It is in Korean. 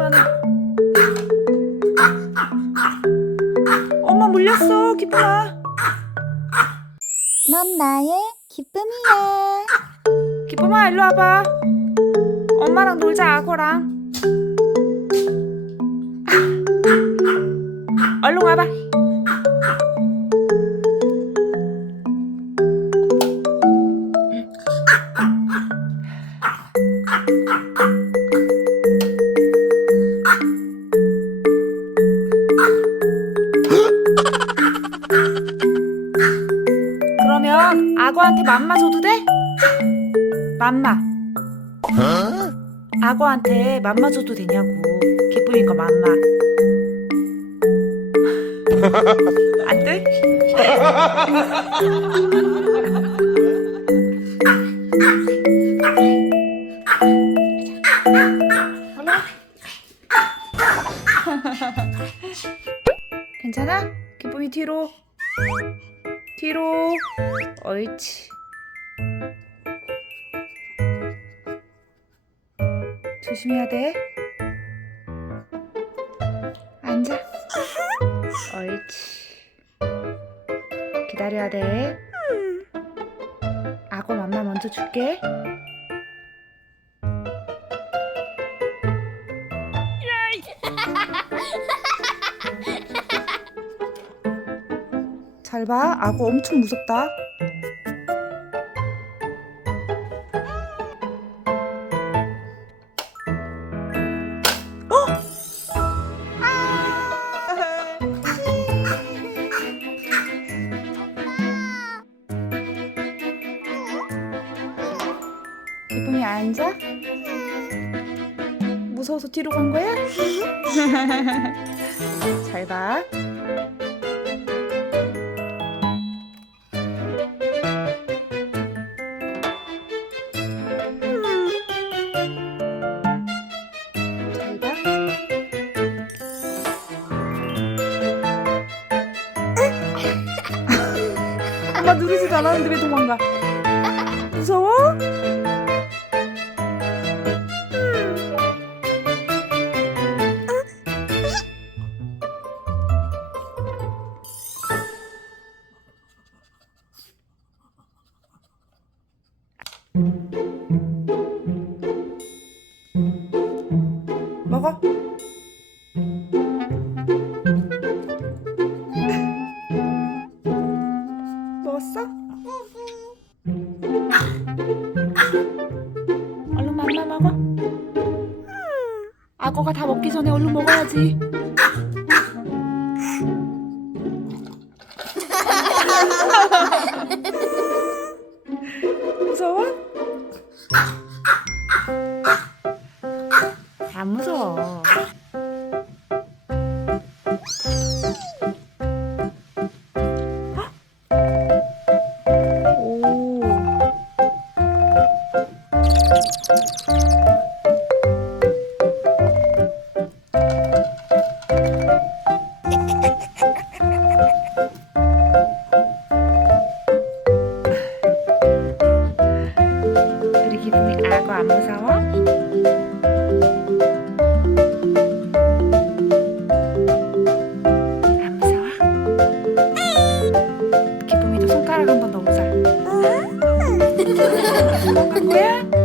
가는 엄마 물렸어. 기쁨아 넌 나의 기쁨이야. 기쁨아 일로 와봐. 엄마랑 놀자 아고랑. 얼른 와봐. 그러면 악어한테 맘마 줘도 돼? 맘마 악어한테 맘마 줘도 되냐고 기쁨이니까 맘마 안 돼? 괜찮아? 기쁨이 뒤로 뒤로. 옳지. 조심해야 돼. 앉아. 옳지. 기다려야 돼. 악어 맘마 먼저 줄게 잘 봐. 악어 엄청 무섭다. 기쁨이 앉아? 무서워서 뒤로 간 거야? 잘 봐. 엄마 누르지도 않았는데 왜 도망가? 무서워? 먹어. 악어가 다 먹기 전에 얼른 먹어야지. 무서워? 안 무서워. 오. 기쁨이도 손가락 한번 넣어보자. 한 거야?